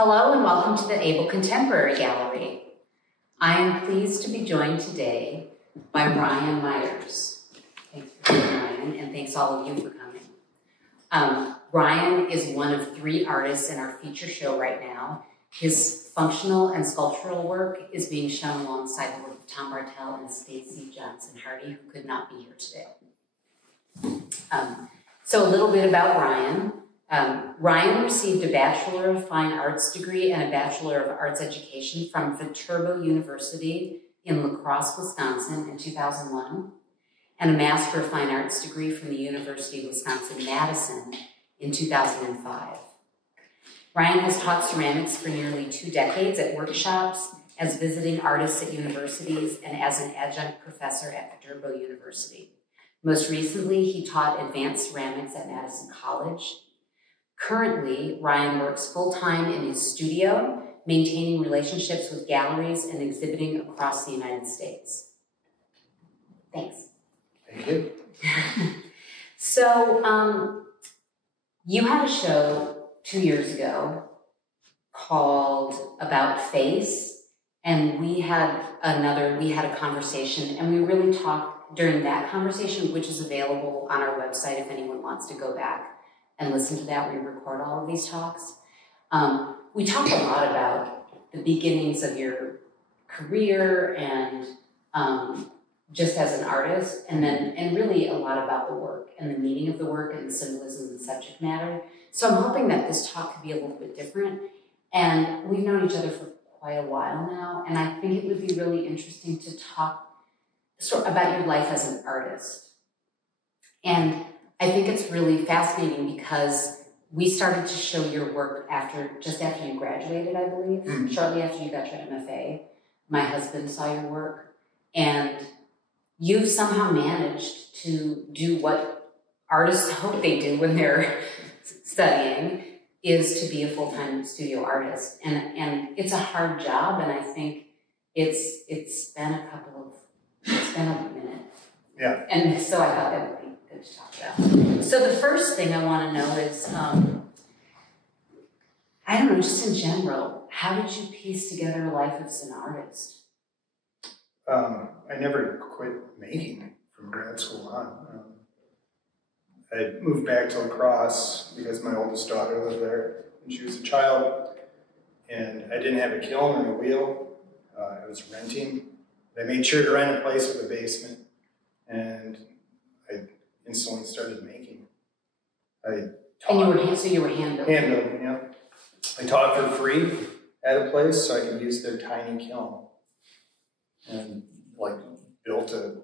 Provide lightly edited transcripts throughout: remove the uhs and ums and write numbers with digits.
Hello and welcome to the Abel Contemporary Gallery. I am pleased to be joined today by Ryan Myers. Thanks for coming, Ryan, and thanks all of you for coming. Ryan is one of 3 artists in our feature show right now. His functional and sculptural work is being shown alongside the work of Tom Bartel and Stacey Johnson-Hardy, who could not be here today. So a little bit about Ryan. Ryan received a Bachelor of Fine Arts degree and a Bachelor of Arts Education from Viterbo University in La Crosse, Wisconsin in 2001, and a Master of Fine Arts degree from the University of Wisconsin-Madison in 2005. Ryan has taught ceramics for nearly 2 decades at workshops, as visiting artists at universities, and as an adjunct professor at Viterbo University. Most recently, he taught advanced ceramics at Madison College. Currently, Ryan works full-time in his studio, maintaining relationships with galleries and exhibiting across the United States. Thanks. Thank you. So, you had a show 2 years ago called About Face, and we had a conversation, and we really talked during that conversation, which is available on our website if anyone wants to go back and listen to that. We record all of these talks. We talked a lot about the beginnings of your career and just as an artist, and really a lot about the work and the meaning of the work and the symbolism and subject matter. So I'm hoping that this talk could be a little bit different. And we've known each other for quite a while now, and I think it would be really interesting to talk about your life as an artist. And I think it's really fascinating because we started to show your work just after you graduated, I believe, shortly after you got your MFA. My husband saw your work, and you've somehow managed to do what artists hope they do when they're studying, is to be a full-time studio artist. And it's a hard job, and I think it's been a minute. Yeah. And so I thought that would be good to talk about. So the first thing I want to know is, I don't know, just in general, how did you piece together a life as an artist? I never quit making from grad school on. I moved back to La Crosse because my oldest daughter lived there when she was a child, and I didn't have a kiln or a wheel. I was renting. I made sure to rent a place with a basement, and I instantly started making. So you were hand building? Hand building, yeah. I taught for free at a place so I could use their tiny kiln, and built a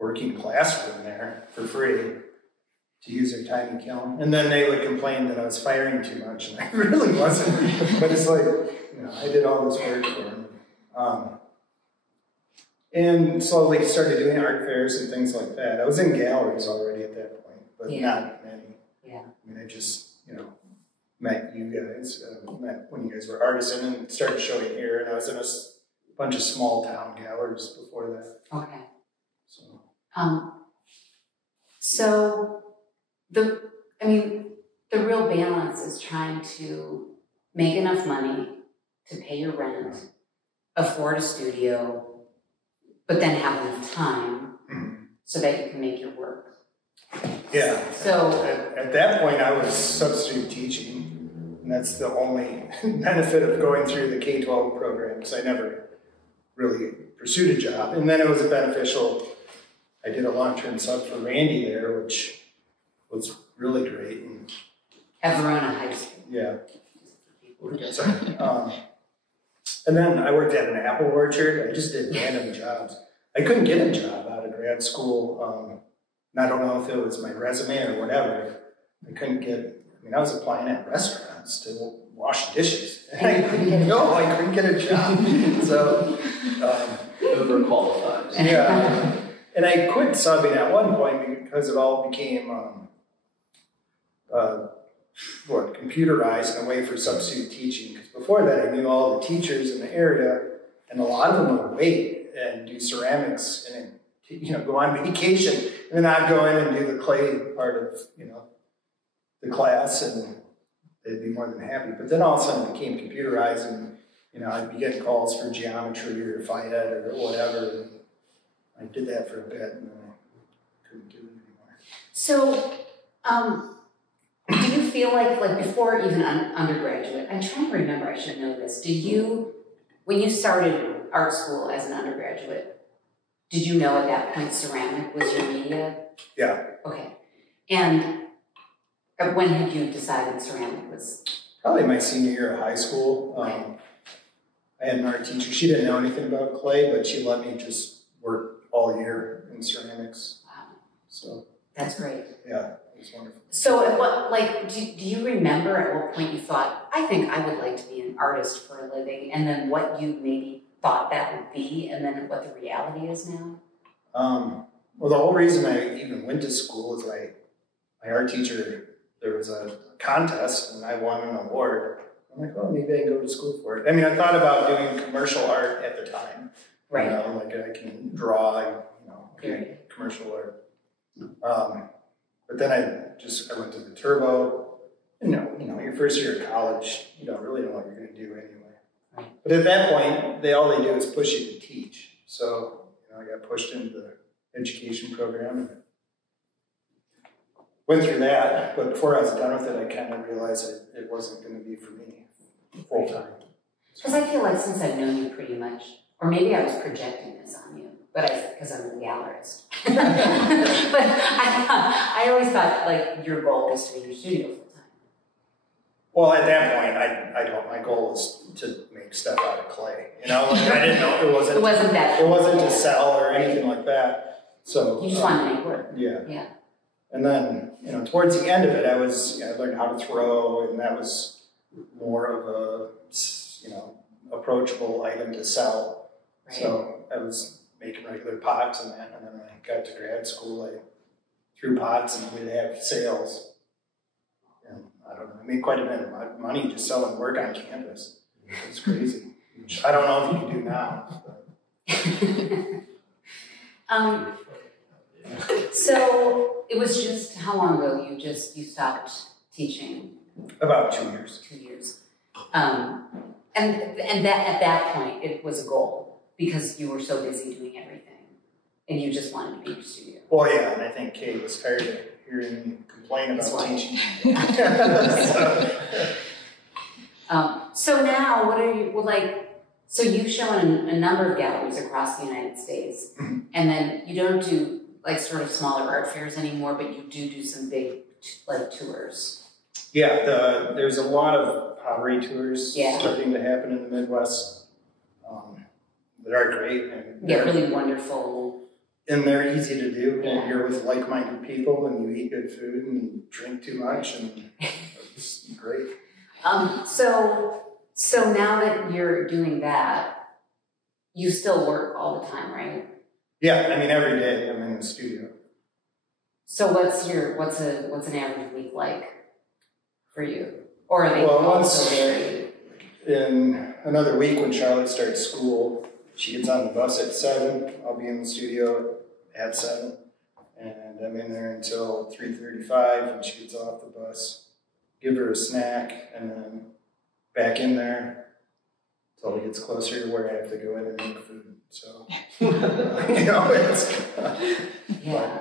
working classroom there for free to use their tiny kiln. And then they would complain that I was firing too much, and I really wasn't. But it's I did all this work for them. And slowly started doing art fairs and things like that. I was in galleries already at that point, but not many. Yeah. I mean, I just, met you guys, met when you guys were artisan and started showing here, and I was in a bunch of small town galleries before that. Okay. So, so the real balance is trying to make enough money to pay your rent, afford a studio, but then have enough time so that you can make your work. Yeah. So at that point, I was substitute teaching, and that's the only benefit of going through the K-12 program, because I never really pursued a job. And then it was beneficial. I did a long-term sub for Randy there, which was really great. And, at Verona High School. Yeah. And then I worked at an apple orchard. I just did random jobs. I couldn't get a job out of grad school. And I don't know if it was my resume or whatever. I couldn't get, I was applying at restaurants to wash dishes. And I couldn't get a job. So, overqualified. Yeah. And I quit subbing at one point because it all became, computerized in a way for substitute teaching. Because before that, I knew all the teachers in the area, and a lot of them would wait and do ceramics and go on vacation, and then I'd go in and do the clay part of the class, and they'd be more than happy. But then all of a sudden it became computerized, and I'd be getting calls for geometry or phi ed or whatever. And I did that for a bit, and then I couldn't do it anymore. So, do you feel like before even undergraduate, I'm trying to remember, I should know this, when you started art school as an undergraduate, did you know at that point ceramic was your media? Yeah. Okay. And when had you decided ceramic was? Probably my senior year of high school. I had an art teacher. She didn't know anything about clay, but she let me just work all year in ceramics. Wow. So that's great. Yeah, it was wonderful. So at what, do you remember at what point you thought, I think I would like to be an artist for a living, and then what you maybe thought that would be, and then what the reality is now? Well, the whole reason I even went to school is my art teacher, there was a contest and I won an award. I'm like, well, maybe I can go to school for it. I mean, I thought about doing commercial art at the time. Right. Like I can draw, commercial art. But then I went to the Turbo. Your first year of college, you don't really know what you're going to do anyway. Right. But at that point, all they do is push you to teach. So, I got pushed into the education program and went through that. But before I was done with it, I kind of realized it wasn't going to be for me full time. Because I feel like since I've known you pretty much, or maybe I was projecting this on you, because I'm a gallerist. But I always thought your goal was to be in your studio full time. Well, at that point, I don't. My goal was to make stuff out of clay. I didn't know it wasn't. It wasn't that. It wasn't to sell or anything like that. So you just wanted to make work. Yeah. Yeah. And then towards the end of it, I learned how to throw, and that was more of a approachable item to sell. Right. So I was making regular pots and that, and then when I got to grad school, I threw pots and we'd have sales. And I don't know, I made quite a bit of money just selling work on campus. It's crazy. Which I don't know if you can do now. So it was just how long ago you stopped teaching? About 2 years. 2 years. And that at that point it was a goal because you were so busy doing everything and you just wanted to be in your studio. Well, yeah, and I think Kay was tired of hearing me complain about teaching. So now, what are you So you've shown a number of galleries across the United States, and then you don't do sort of smaller art fairs anymore, but you do some big tours. Yeah, there's a lot of pottery tours starting to happen in the Midwest that are great. And really wonderful. And they're easy to do. Yeah. And you're with like-minded people, and you eat good food and drink too much, and it's great. So now that you're doing that, you still work all the time, right? Yeah, I mean every day I'm in the studio. So what's an average week like for you? Or are they also very? In another week when Charlotte starts school, she gets on the bus at 7. I'll be in the studio at 7, and I'm in there until 3:35 when she gets off the bus. Give her a snack, and then back in there until it gets closer to where I have to go in and make food. So, it's... yeah.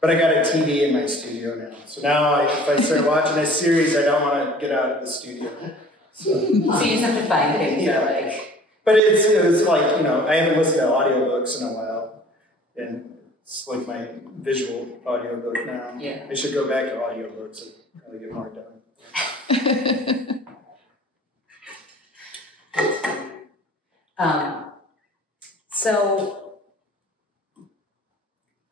But I got a TV in my studio now. So now if I start watching a series, I don't want to get out of the studio. So you just have to find things you like. But it's like, I haven't listened to audiobooks in a while. And it's like my visual audiobook now. Yeah. I should go back to audiobooks and probably get more done. So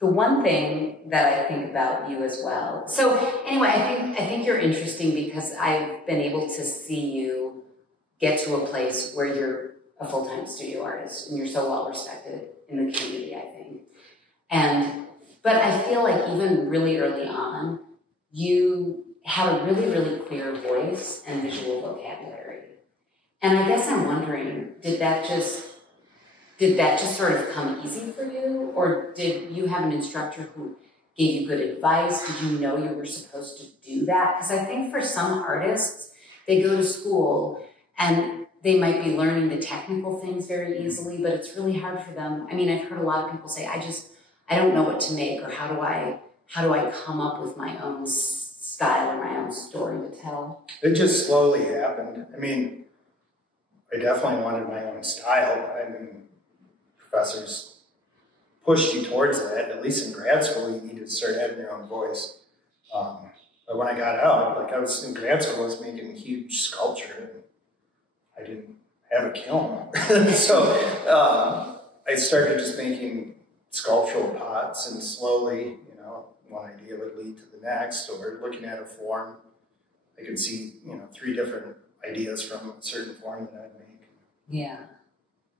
the one thing that I think about you as well. So anyway, I think you're interesting because I've been able to see you get to a place where you're a full-time studio artist and you're so well respected in the community, I think. But I feel like even really early on, you had a really, really clear voice and visual vocabulary. And I guess I'm wondering, did that just sort of come easy for you? Or did you have an instructor who gave you good advice? Did you know you were supposed to do that? Because I think for some artists, they go to school and they might be learning the technical things very easily, but it's really hard for them. I mean, I've heard a lot of people say, I don't know what to make, or how do I come up with my own style or my own story to tell? It just slowly happened. I mean, I definitely wanted my own style. I mean, professors pushed you towards that. At least in grad school, you needed to start having your own voice. But when I got out, like I was in grad school, I was making huge sculpture, and I didn't have a kiln. So I started just making sculptural pots, and slowly, you know, one idea would lead to the next, or looking at a form, I could see, you know, 3 different ideas from a certain form that I'd make. Yeah.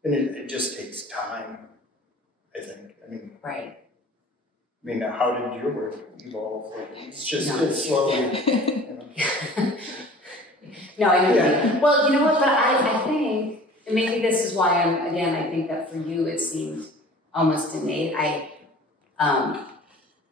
And it just takes time, I think. I mean, right. I mean, how did your work evolve? Like, it's slowly. You know. No, I know. Yeah. Well, you know what? But I think maybe this is why I think that for you it seemed almost innate.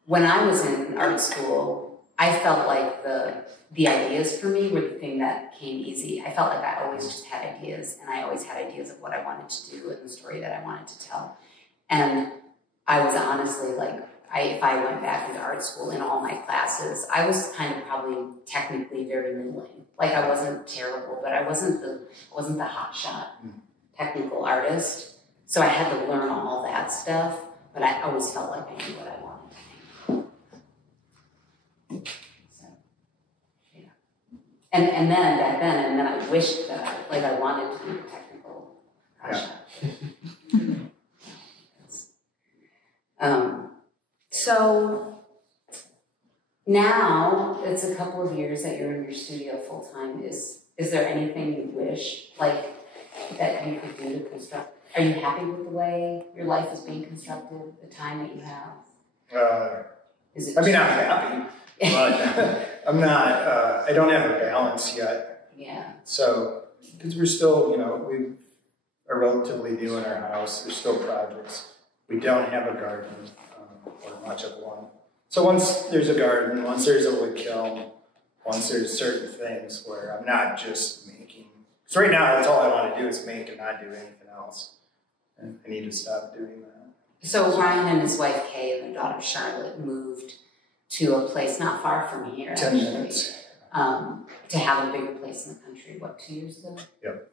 When I was in art school, I felt like the ideas for me were the thing that came easy. I felt like I always just had ideas, and I always had ideas of what I wanted to do and the story that I wanted to tell. And I was honestly like, if I went back into art school in all my classes, I was kind of probably technically very middling. Like I wasn't terrible, but I wasn't the hotshot technical artist. So I had to learn all that stuff, but I always felt like I knew what I wanted. So, yeah. And then back then, and then I wished that I wanted to be a technical hotshot. So now it's a couple of years that you're in your studio full time. Is there anything you wish that you could do to construct? Are you happy with the way your life is being constructed, the time that you have? I'm happy, but I'm not. I don't have a balance yet. Yeah. So because we're still, we are relatively new in our house. There's still projects. We don't have a garden. Or much of one. So once there's a garden, once there's a wood kiln, once there's certain things where I'm not just making. So right now, that's all I want to do is make and not do anything else. And I need to stop doing that. So Ryan and his wife Kay and their daughter Charlotte moved to a place not far from here. 10 minutes. To have a bigger place in the country. What, 2 years ago? Yep.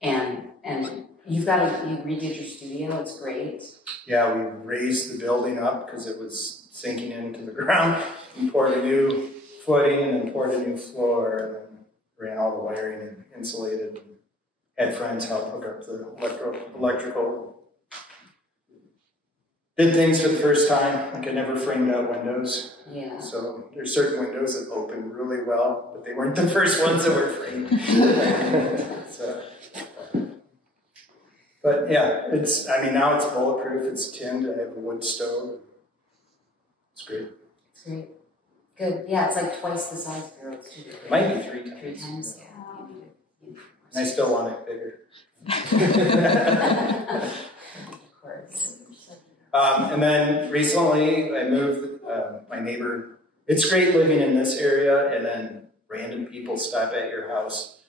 And you redid your studio. It's great. Yeah, we raised the building up because it was sinking into the ground, and poured a new footing, and then poured a new floor, and then ran all the wiring and insulated. And had friends help hook up the electrical. Did things for the first time. Like I never framed out windows. Yeah. So there's certain windows that open really well, but they weren't the first ones that were framed. But yeah, now it's bulletproof, it's tinned, I have a wood stove. It's great. It's great. Good. Yeah, it's like twice the size of your old studio. It might be 3 times. 3 times, yeah. And I still want it bigger. Of course. And then recently I moved, my neighbor, it's great living in this area, and then random people stop at your house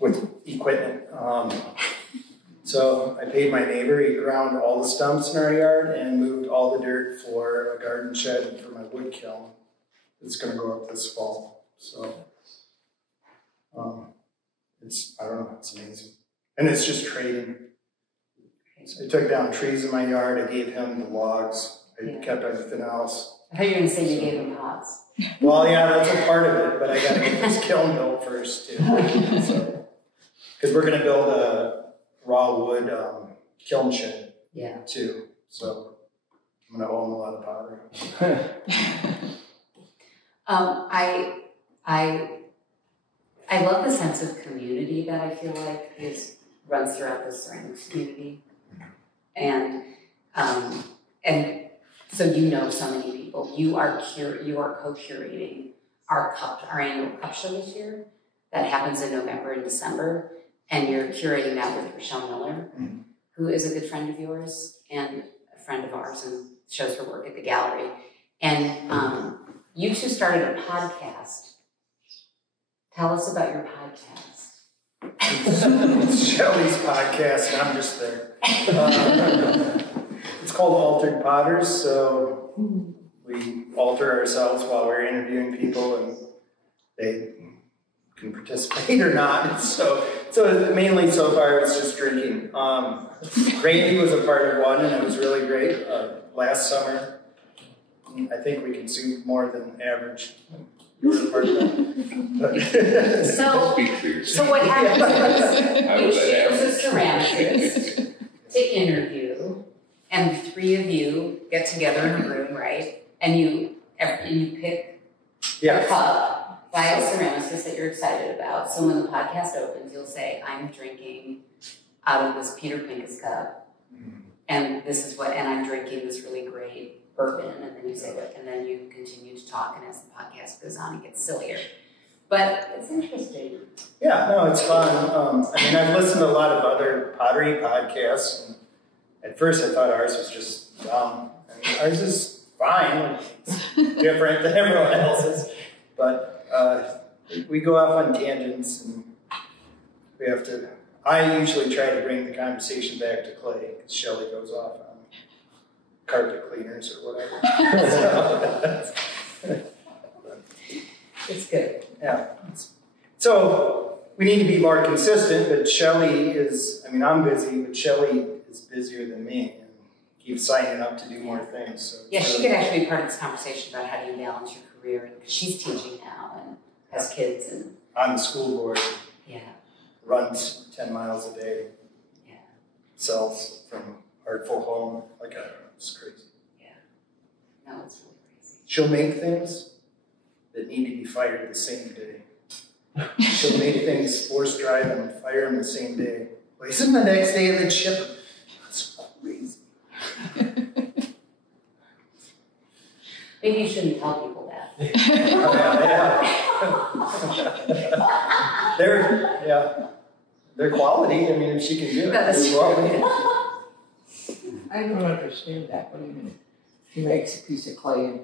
with equipment. So I paid my neighbor, he ground all the stumps in our yard and moved all the dirt for a garden shed and for my wood kiln. It's going to go up this fall. So it's amazing. And it's just trading. So I took down trees in my yard, I gave him the logs, I kept everything else. I thought you were going to say you gave him pots. Well, yeah, that's a part of it, but I got to get this kiln built first, too. Because we're going to build a raw wood kiln shed, too. So I'm going to own a lot of pottery. I love the sense of community that I feel like runs throughout the ceramics community, and so so many people. You are co-curating our annual cup show this year that happens in November and December. And you're curating that with Rochelle Miller, who is a good friend of yours and a friend of ours. And shows her work at the gallery. And you two started a podcast. Tell us about your podcast. It's Shelley's podcast, and I'm just there. It's called Altered Potters, so we alter ourselves while we're interviewing people, and they can participate or not. So mainly so far it's just drinking. Randy was a part of one, and it was really great last summer. I think we consumed more than average. You were a part of that. So what happens is you choose a ceramicist to interview, and the three of you get together in a room, right? And you pick a cup by a ceramicist that you're excited about. So when the podcast opens, you'll say, I'm drinking out of this Peter Pincus cup, and this is what, and I'm drinking this really great bourbon, and then you say what, and then you continue to talk, and as the podcast goes on, it gets sillier. But it's interesting. Yeah, no, it's fun. I mean, I've listened to a lot of other pottery podcasts, and at first I thought ours was just dumb. I mean, ours is fine. It's different than everyone else's. But we go off on tangents, and we have to... I usually try to bring the conversation back to Clay, because Shelley goes off on carpet cleaners or whatever. It's good. Yeah. So we need to be more consistent, but Shelley is, I mean, I'm busy, but Shelley is busier than me and keeps signing up to do more things. So yeah, she could actually be part of this conversation about how do you balance your career, because she's teaching now and has kids. And on the school board. Yeah. Runs 10 miles a day. Yeah. Sells from Artful Home. Like, I don't know, it's crazy. Yeah. No, it's really crazy. She'll make things that need to be fired the same day. She'll make things force drive and fire them the same day. Place them the next day and then ship them. That's crazy. Maybe you shouldn't tell people that. They're quality. I mean, if she can do it, that's quality. I don't understand that. What do you mean? She makes a piece of clay and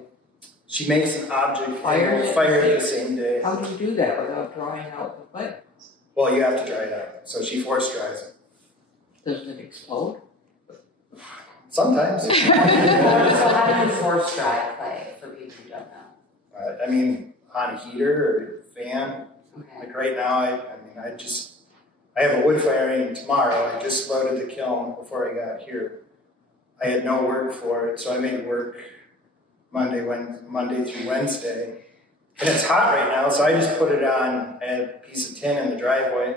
she makes an object fire it the same day. how do you do that without drying out the clay? Well, you have to dry it out. So she force dries it. Doesn't it explode? Sometimes. So how do you force dry clay for people who don't know? I mean, on a heater or fan. Okay. Like right now, I have a wood firing tomorrow. I just loaded the kiln before I got here. I had no work for it, so I made work Monday through Wednesday. And it's hot right now, so I just put it on. I had a piece of tin in the driveway,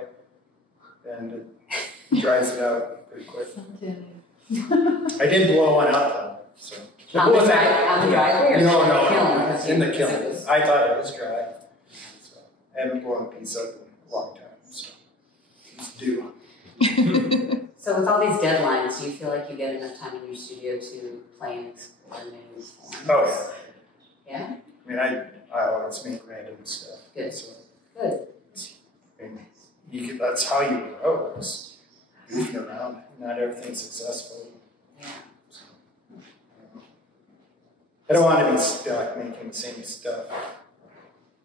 and it dries it out pretty quick. I did blow one up though. So. On the driveway or No, in the kiln. I thought it was dry. So I haven't blown a piece up in a long time, so it's due. So with all these deadlines, do you feel like you get enough time in your studio to play and explore new forms? Oh yeah. Yeah? I mean, I always make random stuff. Good. So, Good. I mean, that's how you grow. Is goofing around. Not everything's successful. Yeah. So, I don't want to be stuck making the same stuff.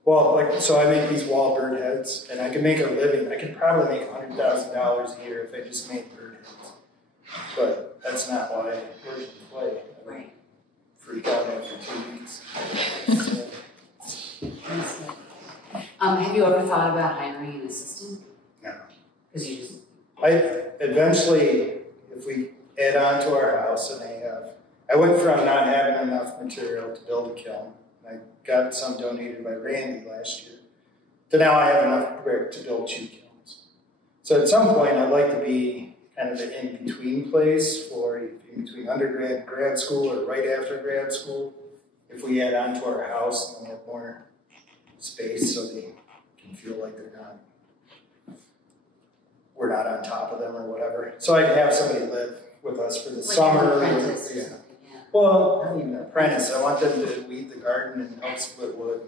Well, so I make these wall bird heads, and I can make a living. I could probably make $100,000 a year if I just made bird heads. But that's not why I work in play. Right. Freak out after 2 weeks. Have you ever thought about hiring an assistant? No. Because you just... Eventually, if we add on to our house, and I went from not having enough material to build a kiln, and I got some donated by Randy last year, to now I have enough brick to build 2 kilns. So at some point, I'd like to be kind of the in-between place for in between undergrad and grad school, or right after grad school, if we add on to our house and we have more space so they can feel like we're not on top of them or whatever. So I can have somebody live with us for the summer. Apprentice or yeah. something, yeah. Well, not even an apprentice. I want them to weed the garden and help split wood.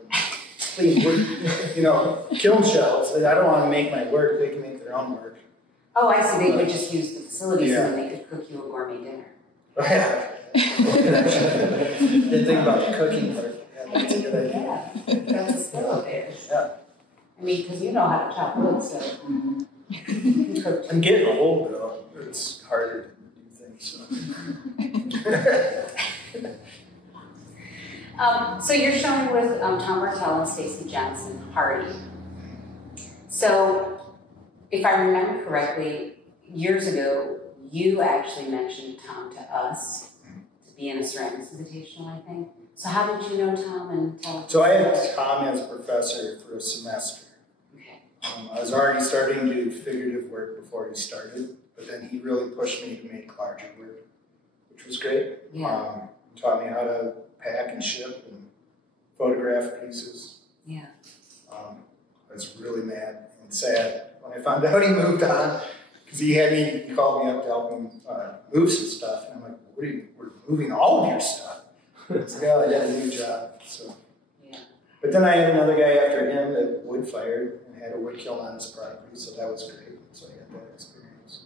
Clean wood, kiln shelves. I don't want to make my work. They can make their own work. Oh, I see. They would just use the facilities Yeah. and then they could cook you a gourmet dinner. Yeah. Didn't think about the cooking part. Yeah, that's a good idea. Yeah, that's a skill of theirs. Yeah. I mean, because you know how to chop wood, so. I'm getting old though. It's harder to do things. So you're showing with Tom Martell and Stacy Johnson Hardy. So, if I remember correctly, years ago, you actually mentioned Tom to us to be in a ceramics invitational, I think. So how did you know Tom and tell? So I had Tom as a professor for a semester. Okay. I was already starting to do figurative work before he started, but then he really pushed me to make larger work, which was great. Yeah. Taught me how to pack and ship and photograph pieces. Yeah. I was really mad and sad when I found out he moved on, because he called me up to help him move some stuff, and I'm like, what are you, we're moving all of your stuff. It's like, oh, I got a new job. So. Yeah. But then I had another guy after him that wood fired and had a wood kiln on his property, so that was great. So I had that experience.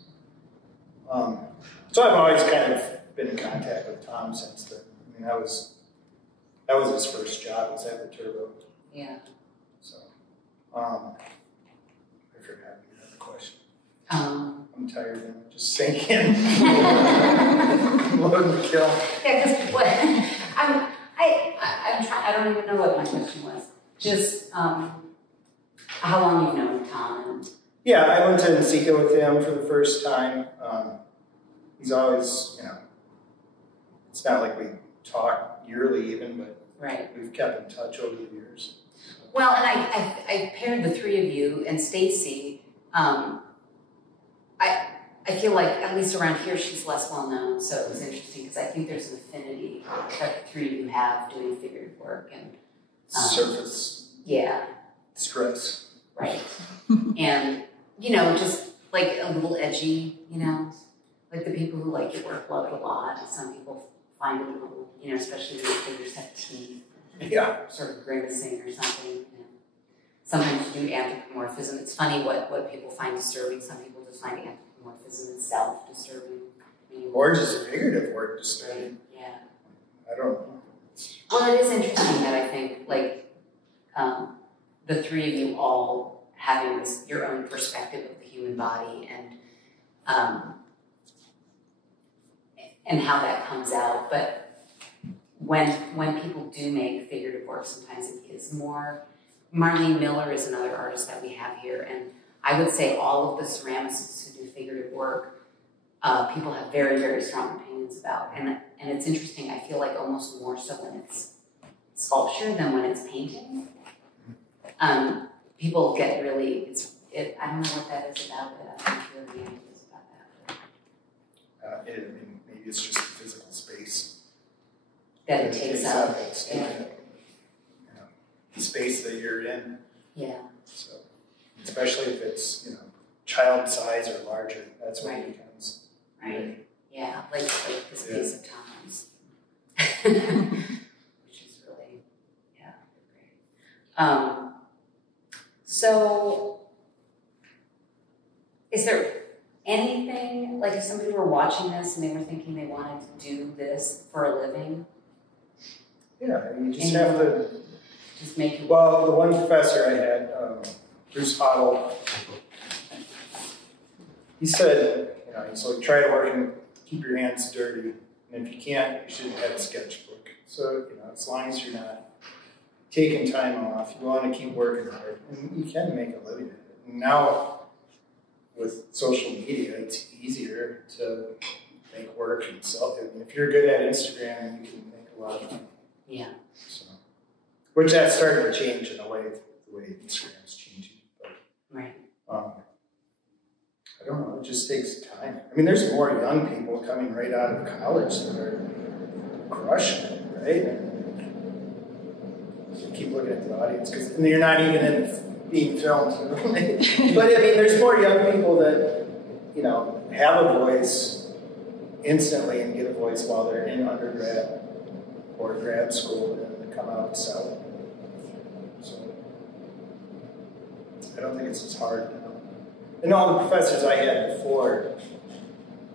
So I've always kind of been in contact with Tom since then. I mean, that was his first job, was at the Turbo. Yeah. So, I forgot the other question. I'm tired and I'm just sinking. Loading the kiln. Yeah, because what I'm trying. I don't even know what my question was. Just how long you've known Tom? And Yeah, I went to Nseco with him for the first time. He's always, it's not like we talk yearly even, but right. We've kept in touch over the years. Well, and I paired the three of you and Stacy. I feel like, at least around here, she's less well known, so it was interesting because I think there's an affinity that the three of you have doing figurative work and surface. Yeah. Stress. Right. And just like a little edgy, like the people who like your work love it a lot. Some people find it a little, especially when the figures have teeth. Yeah. Sort of grimacing or something. Sometimes you do anthropomorphism. It's funny what people find disturbing. Some people just find anthropomorphism itself disturbing. Or just figurative work disturbing. Yeah. I don't know. Well, it is interesting that I think, the three of you all having your own perspective of the human body and how that comes out. But when people do make figurative work, sometimes it is more. Marlene Miller is another artist that we have here, and I would say all of the ceramicists who do figurative work, people have very, very strong opinions about. And it's interesting, I feel like almost more so when it's sculpture than when it's painting. People get really, I don't know what that is about, but I feel really anxious about that. Maybe it's just the physical space that it takes up. The space that you're in. Yeah. So, especially if it's, child size or larger, that's when it becomes. Right. Yeah, like the space of times. Which is really, great. So, is there anything, like if somebody were watching this and they were thinking they wanted to do this for a living? Yeah, you just have to just make it. Well, the one professor I had, Bruce Hoddle, he said, he's like, try to work and keep your hands dirty. And if you can't, you should have a sketchbook. So, as long as you're not taking time off, you want to keep working hard. And you can make a living at it. And now, with social media, it's easier to make work and sell it. If you're good at Instagram, you can make a lot of money. Yeah. So, which that's starting to change in a way, the way Instagram's changing. But, right. I don't know, it just takes time. There's more young people coming right out of college that are crushing it, right? So keep looking at the audience, because you're not even being filmed. But there's more young people that, have a voice instantly and get a voice while they're in undergrad or grad school, and then come out and sell it. So I don't think it's as hard now. And all the professors I had before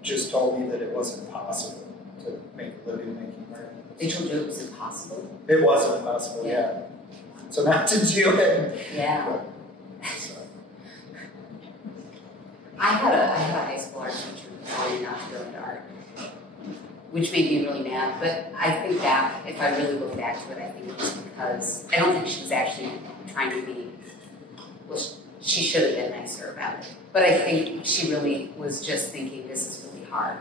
just told me that it wasn't possible to make a living making art. They told you it was impossible? It wasn't impossible, yeah. So not to do it. Yeah. So. I had a high school art teacher who told me not to go into art, which made me really mad. But I think back, if I really look back to it, I think it was because I don't think she was actually trying to be, well, she should have been nicer about it. But I think she really was just thinking this is really hard.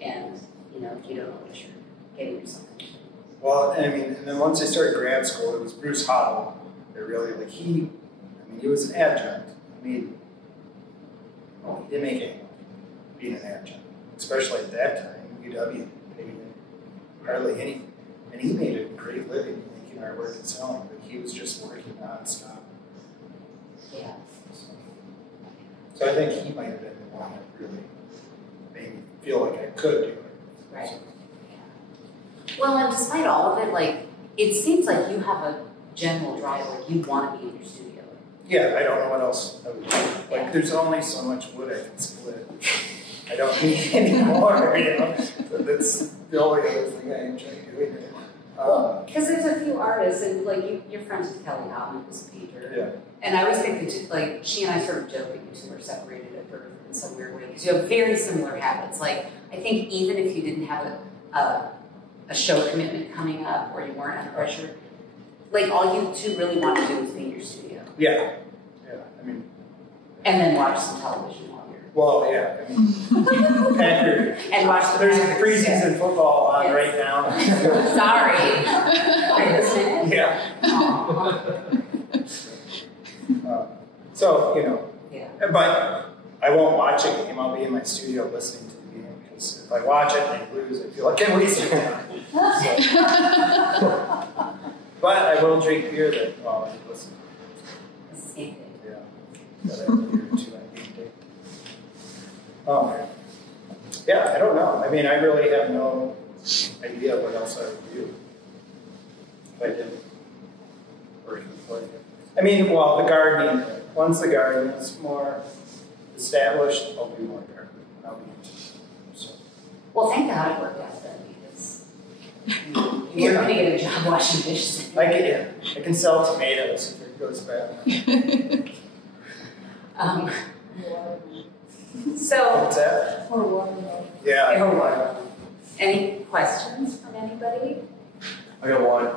And, you know, you don't know what you're getting yourself into. Well, I mean, and then once I started grad school, it was Bruce Howell. That really, like, he was an adjunct. He didn't make any money being an adjunct, especially at that time. UW paid him hardly any, and he made a great living making artwork and selling, but he was just working nonstop. Yeah. So I think he might have been the one that really made me feel like I could do it. Right. Yeah. Well, and despite all of it, like, it seems like you have a general drive, like you want to be in your studio. Yeah, I don't know what else I would do. Like, there's only so much wood I can split. I don't need any more, you know? So that's the only other thing I enjoy doing. Well, because there's a few artists, and like you're friends with Kelly Hoffman, who's a painter. Yeah. And I always think that, like, she and I sort of joke that you two are separated at birth in some weird way, because you have very similar habits. Like, I think even if you didn't have a show commitment coming up, or you weren't under pressure, like, all you two really want to do is be in your studio. Yeah. Yeah, I mean. And then watch some television while you're. Well, yeah. I mean, Packer. And watch the There's Packers, preseason football on right now. Sorry. Are you listening? Yeah. So, you know. Yeah. But I won't watch a game. I'll be in my studio listening to the game, because if I watch it and they lose, I feel like I'm wasting time. So. But I will drink beer then while I listen. Same thing. Yeah. But I have a beer or two on game day. Yeah, I don't know. I mean, I really have no idea what else I would do if I didn't work in the play. I mean, well, the gardening. Once the garden is more established, I'll do more gardening. I'll be into it. So. Well, thank God it worked out then, because you were going to get a job washing dishes. I can sell tomatoes if it goes bad. So, What's that? Or watermelon. Yeah. or what? Any questions from anybody? I got one.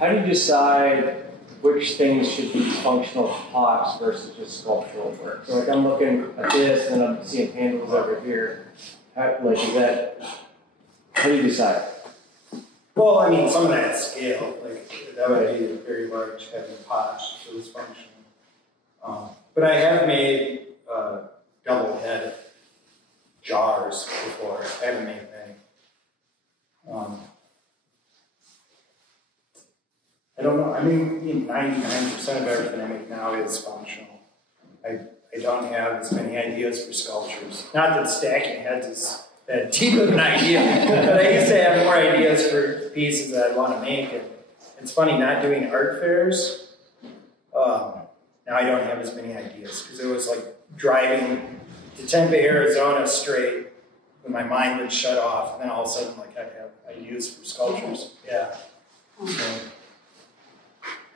How do you decide which things should be functional pots versus just sculptural work? So, like, I'm looking at this and I'm seeing handles over here. How do you decide? Well, I mean, some of that scale, like that would be a very large, heavy pot that was functional. But I have made double head jars before. I haven't made many. I don't know. I mean, 99% of everything I make now is functional. I don't have as many ideas for sculptures. Not that stacking heads is that deep of an idea, but I used to have more ideas for pieces that I want to make. And it's funny, not doing art fairs, now I don't have as many ideas, because it was like driving to Tempe, Arizona straight, when my mind would shut off, and then all of a sudden, like, I'd have ideas for sculptures. Yeah. So,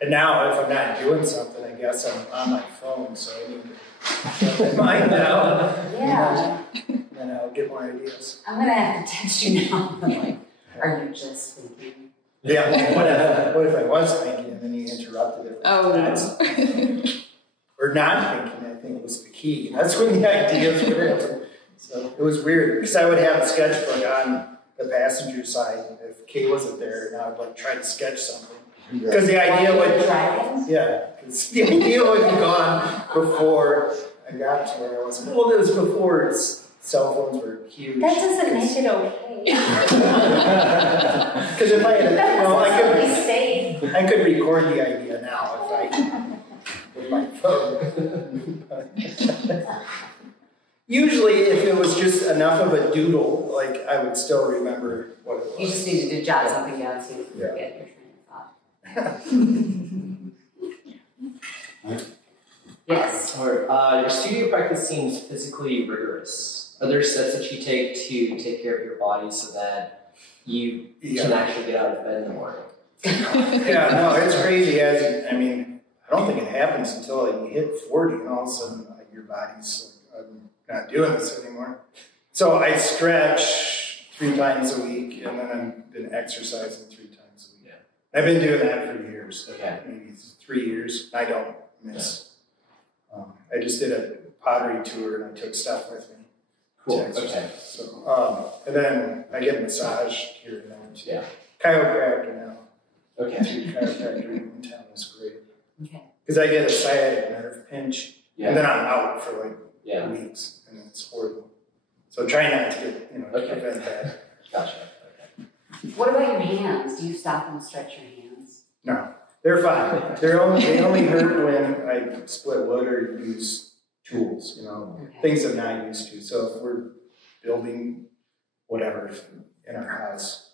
and now, if I'm not doing something, I guess I'm on my phone, so I need to shut my mind now. Yeah. And then I'll get more ideas. I'm going to have to text you now. I'm like, are you just thinking? Yeah, what if I was thinking and then you interrupted it? Oh, no. Or not thinking, I think was the key. That's when the ideas were in. So it was weird, because I would have a sketchbook on the passenger side. If Kay wasn't there, and I would like try to sketch something. Because the idea would, because the idea would be gone before I got to where I was. Well, it was before cell phones were huge. That doesn't make it okay. Because if I had, I could record the idea now if I with my phone. Usually, if it was just enough of a doodle, like I would still remember what it was. You just needed to jot something down so you can forget your train of thought. Yes. Your studio practice seems physically rigorous. Are there steps that you take to take care of your body so that you can actually get out of bed in the morning? Yeah, no, it's crazy. I mean, I don't think it happens until like, you hit 40, and all of a sudden like, your body's like, I'm not doing this anymore. So I stretch 3 times a week, and then I've been exercising 3 times a week. Yeah. I've been doing that for years. Okay. Maybe 3 years. I don't miss. Yeah. I just did a pottery tour, and I took stuff with me. Cool. Okay. So, and then I get a massage here and there too. Yeah. Chiropractor now. Okay. Chiropractor in town is great. Okay. Because I get a sciatic nerve pinch, and then I'm out for like weeks, and it's horrible. So try not to get, prevent that. Gotcha. Okay. What about your hands? Do you stop and stretch your hands? No, they're fine. They only hurt when I split wood or use tools, things I'm not used to. So if we're building whatever in our house,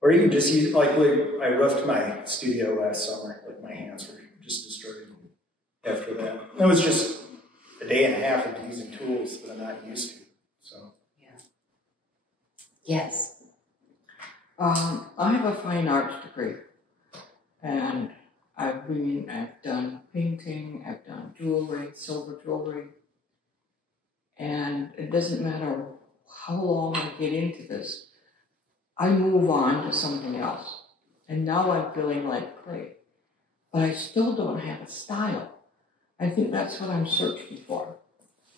or even just use, like I roughed my studio last summer, like my hands were just destroyed after that. It was just a day and a half of using tools that I'm not used to. So yeah. Yes. I have a fine arts degree, and I've done painting, I've done jewelry, silver jewelry, and it doesn't matter how long I get into this, I move on to something else. And now I'm feeling like clay, but I still don't have a style. I think that's what I'm searching for.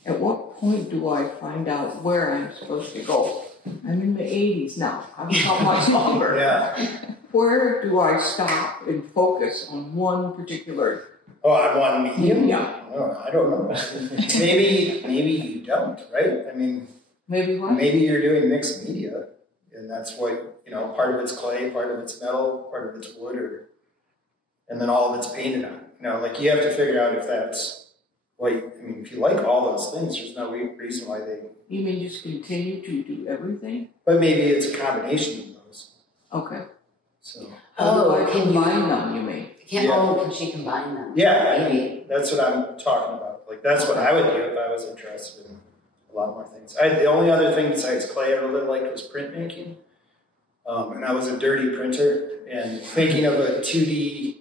At what point do I find out where I'm supposed to go? I'm in the 80s now. I've got much longer. Yeah. Where do I stop and focus on one particular? On one medium? Yeah. Oh, I don't know. maybe you don't, right? I mean, maybe what? Maybe you're doing mixed media, and that's what part of it's clay, part of it's metal, part of it's wood, and then all of it's painted on. Like you have to figure out if that's. If you like all those things, there's no reason why they... You mean just continue to do everything? But maybe it's a combination of those. Okay. So. Can you combine them, you mean? Can she combine them? Yeah, maybe. That's what I'm talking about. Like, that's what I would do if I was interested in a lot more things. The only other thing besides clay I really liked was printmaking. And I was a dirty printer, and thinking of a 2D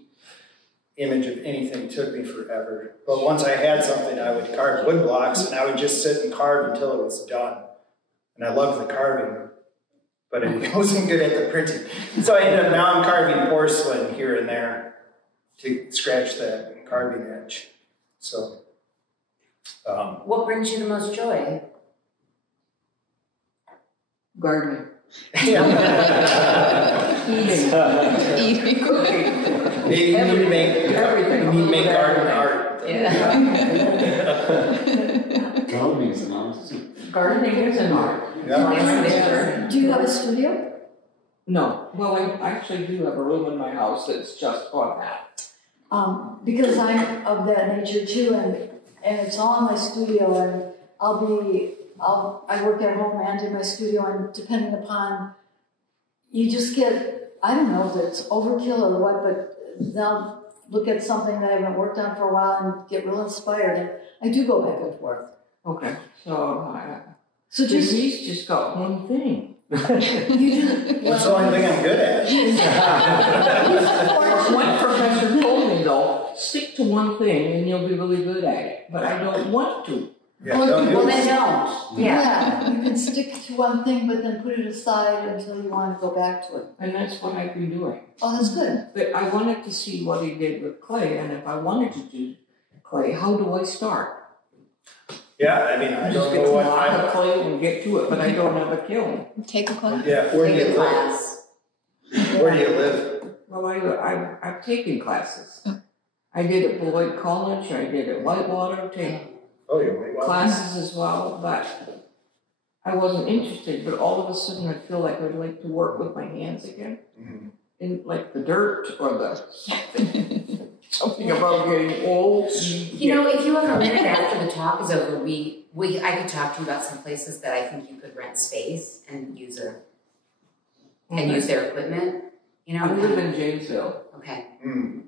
image of anything took me forever. But once I had something, I would carve wood blocks, and I would just sit and carve until it was done. And I loved the carving, but I wasn't good at the printing. So I ended up, now I'm carving porcelain here and there to scratch that carving edge. So. What brings you the most joy? Gardening. Eating. Cooking. Maybe you need to make garden art. Yeah. Gardening is an art, isn't it? Gardening is an art. Yeah. Do you have a studio? No. Well, I actually do have a room in my house that's just for that. Because I'm of that nature too, and it's all in my studio, and I work at home and in my studio, and depending upon, you just get, I don't know if it's overkill or what, but I'll look at something that I haven't worked on for a while and get real inspired, and I do go back and forth. Okay, so just Denise just got one thing. You do. That's the only thing I'm good at. One professor told me though, stick to one thing and you'll be really good at it. But I don't want to. Yeah, well, then don't. Yeah, you can stick to one thing, but then put it aside until you want to go back to it. And that's what I've been doing. Oh, that's good. But I wanted to see what he did with clay, and if I wanted to do clay, how do I start? Yeah, I mean, I don't Just know get what a lot of clay and get to it, but I don't have a kiln. Take a class. Yeah, where do you live? Class. Where do you live? Well, I've taken classes. I did at Beloit College, I did at Whitewater, Oh, you're way classes as well, but I wasn't interested. But all of a sudden, I feel like I'd like to work with my hands again, in like the dirt or the something about getting old. You know, if you have a minute after the talk is over, I could talk to you about some places that I think you could rent space and use use their equipment. You know, I live in Janesville. Okay. Mm.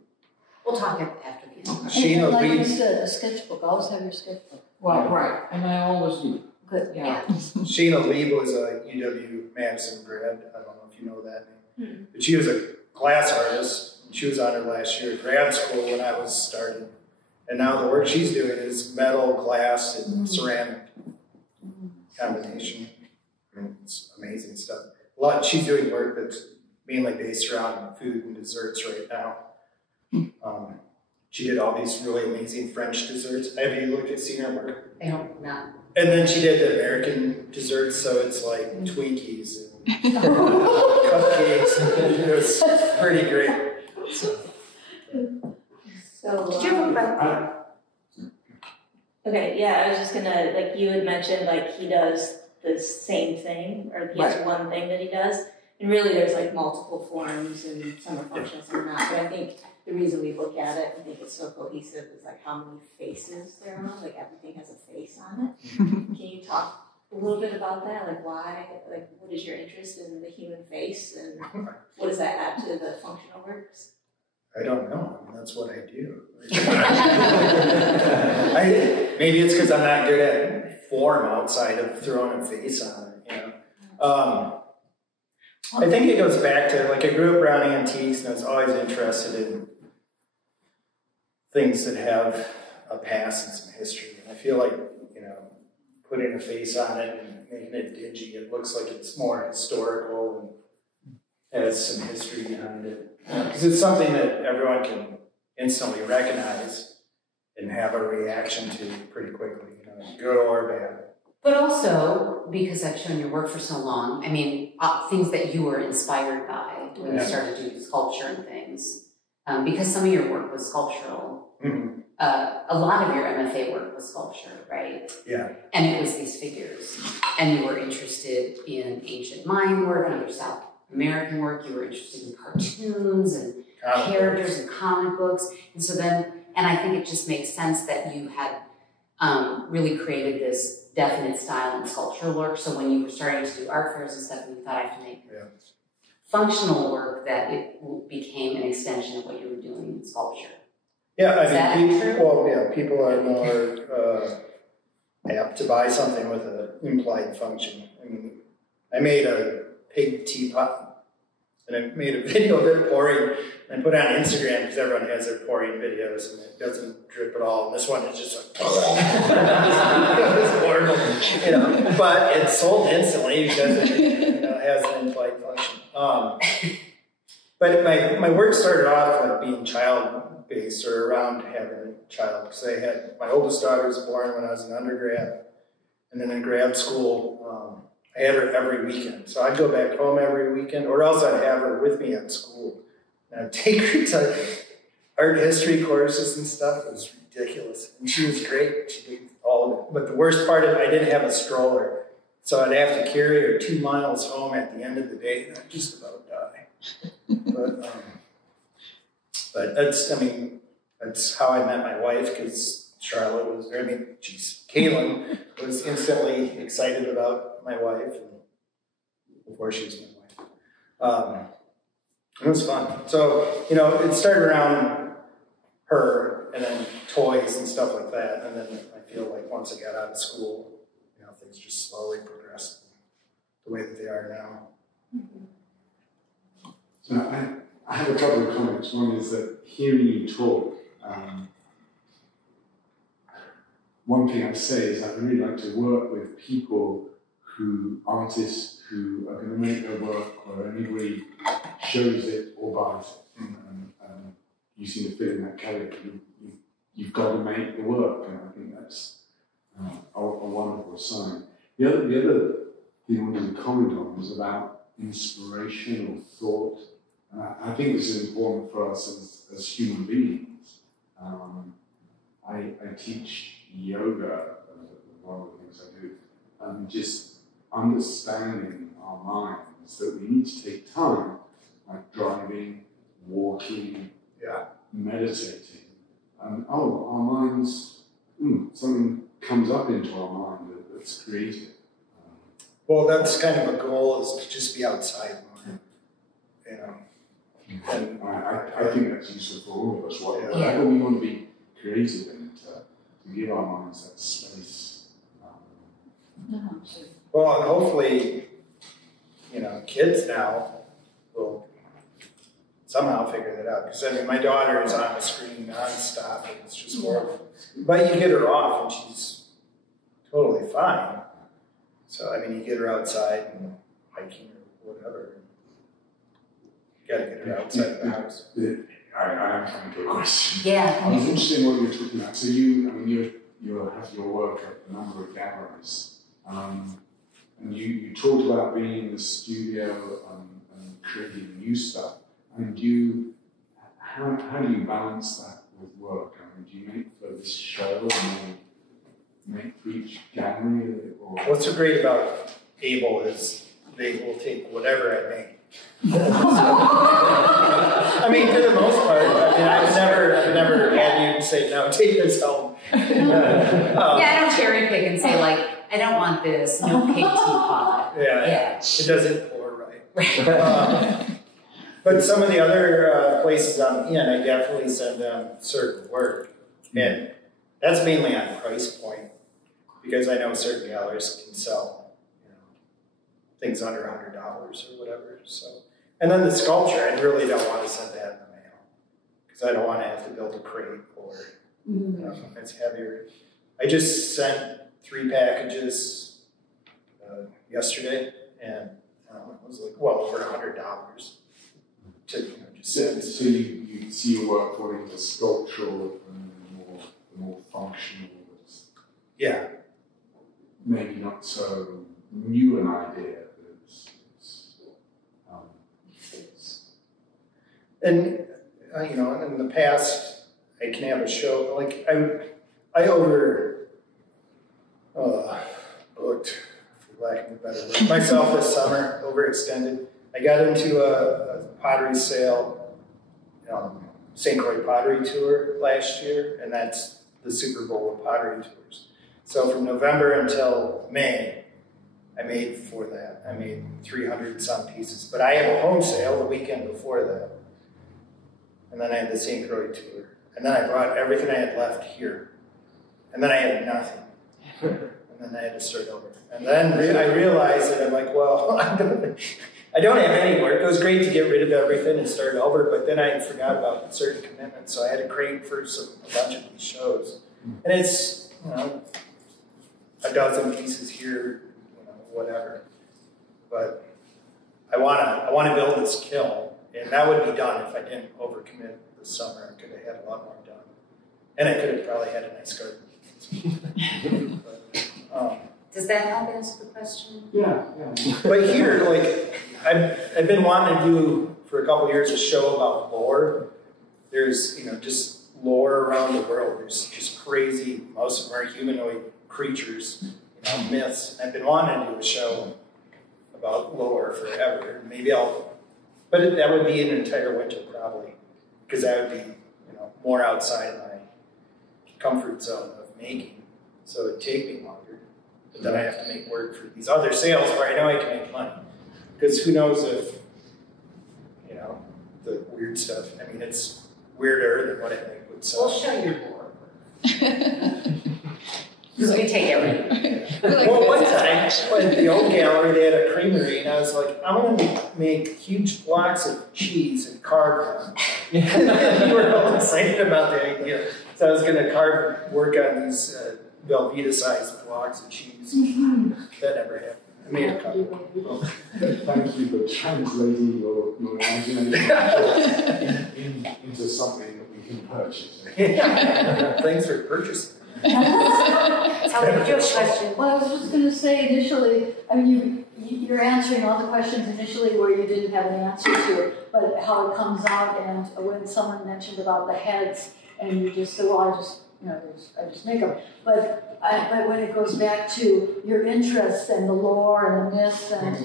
We'll talk after the end. Sheena Like you Lee. said, a sketchbook. Always have your sketchbook. Well, right, and I always do. But Yeah. Sheena Lieb was a UW-Madison grad. I don't know if you know that name. But she was a glass artist. And she was on her last year of grad school when I was starting. And now the work she's doing is metal, glass, and ceramic combination. I mean, it's amazing stuff. She's doing work that's mainly based around food and desserts right now. She did all these really amazing French desserts. Have you seen her work? I don't know. And then she did the American desserts, so it's like Twinkies and cupcakes. It was pretty great. So, Did you have a background? okay, yeah, I was just gonna, like, you had mentioned, like, he does the same thing, or he has one thing that he does, and really there's, like, multiple forms, and some are functional, some are not, but I think the reason we look at it and think it's so cohesive is, like, how many faces there are, like, everything has a face on it. Can you talk a little bit about that, like, why, like, what is your interest in the human face, and what does that add to the functional works? I don't know. I mean, that's what I do. Maybe it's because I'm not good at form outside of throwing a face on it, you know. I think it goes back to, like, I grew up around antiques and I was always interested in things that have a past and some history. And I feel like, you know, putting a face on it and making it dingy, it looks like it's more historical and has some history behind it. Because it's something that everyone can instantly recognize and have a reaction to pretty quickly, you know, good or bad. But also, because I've shown your work for so long, I mean, things that you were inspired by when you started doing sculpture and things. Because some of your work was sculptural. A lot of your MFA work was sculpture, right? Yeah. And it was these figures. And you were interested in ancient Mayan work and other South American work. You were interested in cartoons and characters and comic books. And so then, and I think it just makes sense that you had really created this definite style in sculptural work. So when you were starting to do art fairs and stuff, you thought I have to make functional work, that it became an extension of what you were doing in sculpture. Yeah, I mean, people are more apt to buy something with an implied function. I mean, I made a pig teapot, and I made a video of it pouring, and I put it on Instagram because everyone has their pouring videos, and it doesn't drip at all. And this one is just like, it was horrible, you know. But it sold instantly because it has an implied function. But my work started off like being child-based or around having a child, because I had my oldest daughter was born when I was in undergrad, and then in grad school. I had her every weekend. So I'd go back home every weekend, or else I'd have her with me at school. And I'd take her to art history courses and stuff. It was ridiculous. And she was great. She did all of it. But the worst part of it, I didn't have a stroller. So I'd have to carry her 2 miles home at the end of the day, and I'd just about die. But that's how I met my wife, because Kaylin was instantly excited about my wife before she was my wife. It was fun. So, you know, it started around her and then toys and stuff like that. And then I feel like once I got out of school, you know, things just slowly progressed the way that they are now. So I have a couple of comments. One is that hearing you talk, one thing I'd say is I'd really like to work with artists who are going to make their work where anybody shows it or buys it. And you seem to fit in that category. You've got to make the work, and I think that's a wonderful sign. The other thing I wanted to comment on was about inspiration or thought. And I think this is important for us as human beings. I teach yoga, one of the things I do, and just understanding our minds that we need to take time, like driving, walking, meditating, and our minds, something comes up into our mind that's creative. Well, that's kind of a goal, is to just be outside more, you know. And I think that's useful for all of us. Whatever we want to be creative and to give our minds that space. Well, and hopefully, kids now will somehow figure that out. Because I mean, my daughter is on the screen nonstop, and it's just horrible. But you get her off, and she's totally fine. So I mean, you get her outside and hiking or whatever. You got to get her outside of the house. I am coming to a question. Yeah. I was interested in what you were talking about. So you have your work at a number of galleries, and you talked about being in the studio and creating new stuff. And how do you balance that with work? I mean, do you make for this show and you make for each gallery? Or? What's so great about Abel is they will take whatever I make. I mean, for the most part, I've never had you say, no, take this home. Yeah, I don't cherry pick and say, like, I don't want this, no pig teapot. Yeah. It doesn't pour right. But some of the other places I'm in, I definitely send them certain work. And that's mainly on price point, because I know certain galleries can sell things under $100 or whatever. So, and then the sculpture, I really don't want to send that in the mail because I don't want to have to build a crate or it's heavier. I just sent 3 packages yesterday, and it was like well over $100 to just send. So you see your work falling into sculptural and the more functional. Yeah. Maybe not so new an idea. And in the past, I can have a show like I booked, for lack of a better word, myself this summer, overextended. I got into a pottery sale, St. Croix pottery tour last year, and that's the Super Bowl of pottery tours. So from November until May, I made 300 some pieces. But I had a home sale the weekend before that. And then I had the St. Croix tour. And then I brought everything I had left here. And then I had nothing. And then I had to start over. And then I realized that I'm like, well, I don't have any work. It was great to get rid of everything and start over, but then I forgot about certain commitments. So I had to create for a bunch of these shows. And it's, a dozen pieces here, whatever. But I want to build this kiln. And that would be done if I didn't overcommit this summer. I could have had a lot more done. And I could have probably had a nice garden. Does that help answer the question? Yeah. But here, I've been wanting to do, for a couple of years, a show about lore. There's, just lore around the world. There's just crazy, most of them are humanoid creatures, myths. I've been wanting to do a show about lore forever. Maybe but that would be an entire winter probably, because that would be, more outside my comfort zone of making. So it'd take me longer. But then I have to make work for these other sales where I know I can make money. Because who knows if, the weird stuff, it's weirder than what I think would sell. We'll show your lore. Because we take everything. Well, one time, at the old gallery, they had a creamery, and I was like, I'm going to make huge blocks of cheese and carve them. And we were all excited about the idea. So I was going to work on these Velveeta-sized blocks of cheese. That never happened. I made a couple. Thank you for translating your imagination into something that we can purchase. Thanks for purchasing. Tell me your question. Well, I was just going to say initially, you're answering all the questions initially where you didn't have an answer to, but how it comes out, and when someone mentioned about the heads, and you just said, well, I just make them. But when it goes back to your interests and the lore and the myths and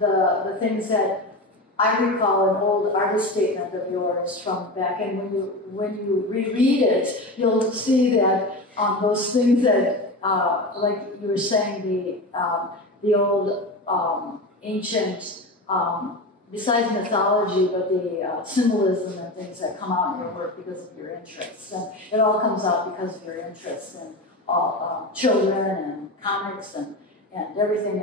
the things that I recall an old artist statement of yours from back, and when you reread it, you'll see that those things that, like you were saying, the old ancient, besides mythology, but the symbolism and things that come out in your work because of your interests, and it all comes out because of your interests in children and comics and everything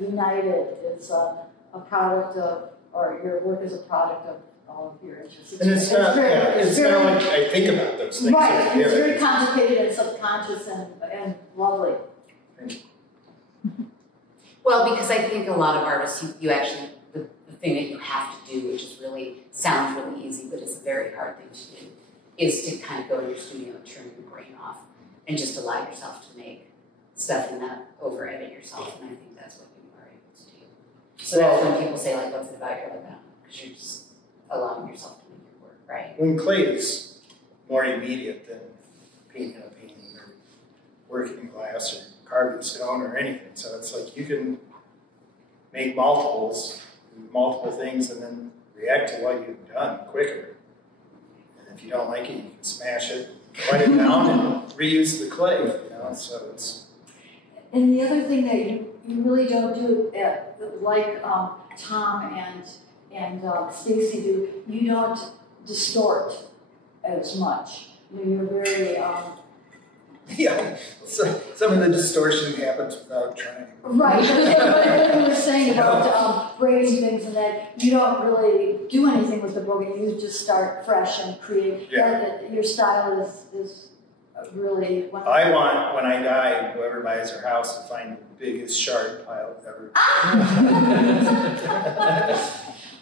united is a product of, or your work is a product of all of your interests. And it's not like I think about those things. Right, it's very complicated and subconscious and lovely. Well, because I think a lot of artists, you actually, the thing that you have to do, which is really, sounds really easy, but it's a very hard thing to do, is to kind of go to your studio and turn your brain off and just allow yourself to make stuff and not over-edit yourself, and I think that's what you are able to do. So that's when people say, like, what's it about? You're like, no, because you're just allowing yourself to make your work, right? When clay is more immediate than painting a painting or working in glass or carving stone or anything. So it's like you can make multiple things and then react to what you've done quicker. And if you don't like it, you can smash it, write it down, and reuse the clay. You know, so it's. And the other thing that you really don't do, like Tom and Stacy do, you don't distort as much. You're very. Yeah, so some of the distortion happens without trying. Right, but you were saying about braiding things and that you don't really do anything with the broken, you just start fresh and create. Yeah. Your style is really wonderful. I want, when I die, whoever buys our house to find the biggest shard pile ever.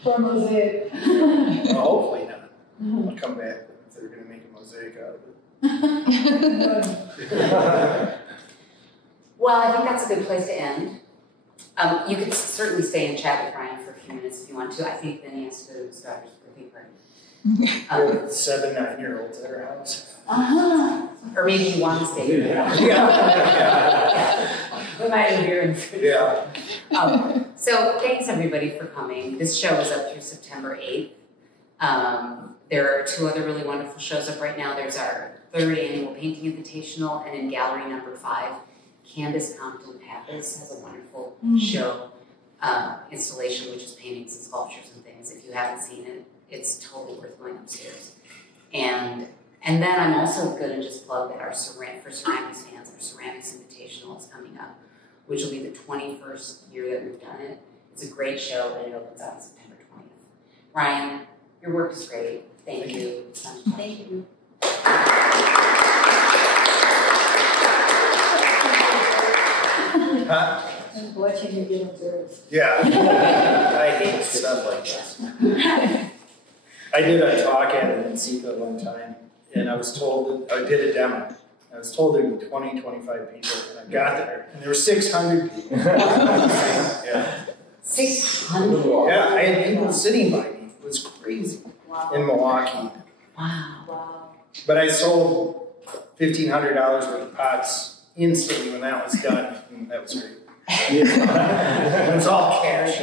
For a mosaic. Well, hopefully not. I'll come back if they're going to make a mosaic out of it. Well, I think that's a good place to end. You could certainly stay and chat with Ryan for a few minutes if you want to. I think then he has to go to his daughter's birthday party. With 7 9-year-olds at our house. Or maybe you want to stay there. Yeah. We might have beer and food. Yeah. So thanks everybody for coming. This show is up through September 8th. There are 2 other really wonderful shows up right now. There's our 3rd annual painting invitational, and in gallery number 5, Candace Compton Pappas has a wonderful show installation, which is paintings and sculptures and things. If you haven't seen it, it's totally worth going upstairs. And then I'm also going to just plug that for ceramics fans, our ceramics invitational is coming up, which will be the 21st year that we've done it. It's a great show, and it opens on September 20th. Ryan, your work is great. Thank you. Thank you. Huh? I'm watching you get observed. Yeah. I hate stuff like this. I did a talk at it in Seattle one time, and I was told that I did a demo. I was told there'd be 20, 25 people, and I got there, and there were 600 people. Yeah. 600? Yeah, I had people sitting by me. It was crazy. Wow. In Milwaukee. Wow. But I sold $1,500 worth of pots instantly when that was done, and that was great. It's all cash.